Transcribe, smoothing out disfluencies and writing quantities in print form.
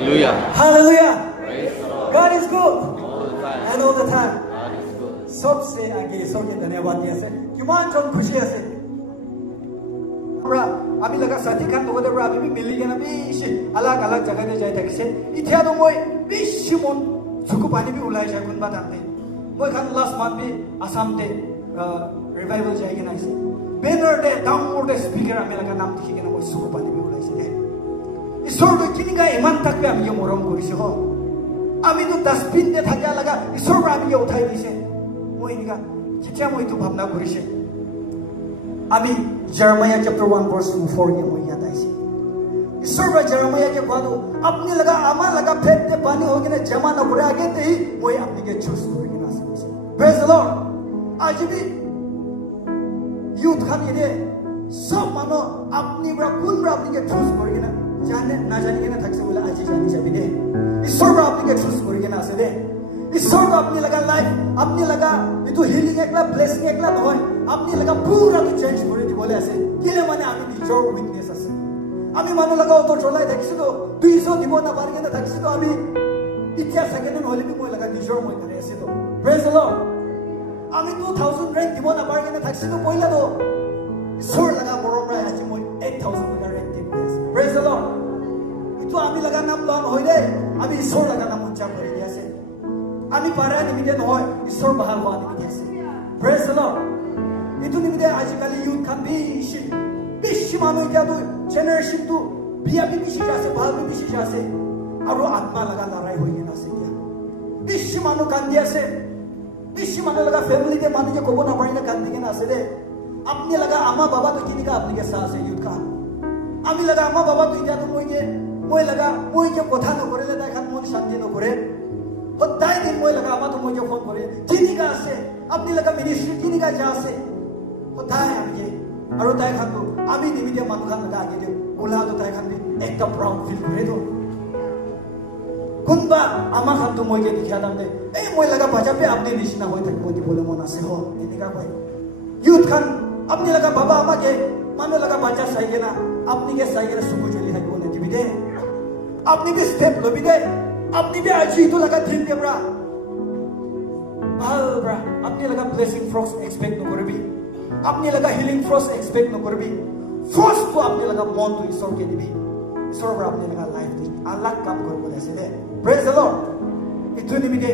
Hallelujah. Hallelujah. Praise the Lord. God is good. All the time. And all the time. God is good. सबसे आगे ईश्वर के धन्यवाद दिया से किमान कम खुशी है से बरा अभी लगा साथी खान तो बरा अभी भी मिली के ना बीच अलग अलग जगह दे जाए तक से इतिहास तो मोई बीच मन सुकु पानी भी उलाय जाए कुन बात आते मोई खान लास्ट मंथ भी असम दे रिवाइवल जाएगी ना इसे बैनर दे डाउनलोड दे स्पीकर हमें लगा नाम दिखी के ना मोई सुकु पानी भी उलाय से ईश्वर तो किन्हीं का ईमान तक भी अभी ये मोरम करी से हो अभी तो डस्टबिन दे थका लगा ईश्वर को अभी ये उठाई दी से मोई निका कितना मोई तो भावना करी से अभी Jeremiah chapter 1 verse 4 के मोई याद आई से ईश्वर का Jeremiah के बाद अपने लगा आमा लगा फेंक दे पानी हो गया जमा न बुरा आगे ते ही मोई अपने के चूस करेंगे ना से praise the Lord आज भी यूथ खाने दे सब मानो अपनी बरा कुन बरा अपने के चूस करेंगे ना जाने ना जाने के ना थक से बोला आज ही जाने चाहिए दे ईश्वर का अपने के चूस करेंगे ना से दे ईश्वर का अपने लगा लाइफ अपने लगा ये तो हीलिंग एक ला ब्लेसिंग एक ला होय अपने लगा पूरा तो चेंज करे दी बोले ऐसे किले माने आमी निजोर विटनेस আছে আমি মানো লাগা তো চলাই দেখিছো তো 200 দিব না পারগে না দেখিছো তো আমি ইচ্ছা সেকেন্ড হলে বি মই লাগা নিজোর মই করে আছে তো প্রেজ দ্য লর্ড আমি 2000 রেন্ট দিব না পারগে না দেখিছো তো পয়লা তো ঈশ্বর লাগা মরম রাই আজি মই 8000 টাকা রেন্ট দিব আছে প্রেজ দ্য লর্ড ইতো আমি লাগা নাম লন হই দে আমি ঈশ্বর লাগা নাম উচ্চার করে দি আছে আমি পারা নিমিতে নহয় ঈশ্বর বাহাল হওয়া নিমিতে আছে praise the lord itu nimide ajikali youth kan bishi manu kya tu generation tu biya bi bishi jase bahal bi bishi jase aro atma laga larai hoye na se kya bishi manu kan dia se bishi manu laga family ke manu ke kobo na pari na kan dige na se de apne laga ama baba to kini ka apne ke sath se youth kan ami laga ama baba to ita to moi laga moi ke kotha no kore le ta khan mon shanti no kore hotai din moi laga ama to moi ke phone kore kini ka ase apne laga ministry kini ka ja se होता है आगे और होता है खान तो अभी निमित्त मन खान लगा आगे दे बोला तो होता है खान भी एक तो प्राउड फील करे तो कुंबा आमा खान तो मोई के दिखा दम दे ए मोई लगा बजा पे अपने निशाना होई तक मोदी बोले मोना से हो इन्हीं का भाई यूथ खान अपने लगा बाबा आमा के मानो लगा बच्चा सही है ना अपनी के सही है सुबह चली है कोने भी दे अपनी भी स्टेप लो भी दे अपनी भी अच्छी तो लगा थीम के ब्रा ब्रा अपने लगा ब्लेसिंग फ्रॉक्स एक्सपेक्ट न करे भी अपने लगा हीलिंग फ्रॉस्ट एक्सपेक्ट न कर भी फर्स्ट तो अपने लगा मौन तो ईश्वर के दिबी ईश्वर पर अपने लगा लाइफ अलग काम कर बोले से प्रेज द लॉर्ड इतने निमित्त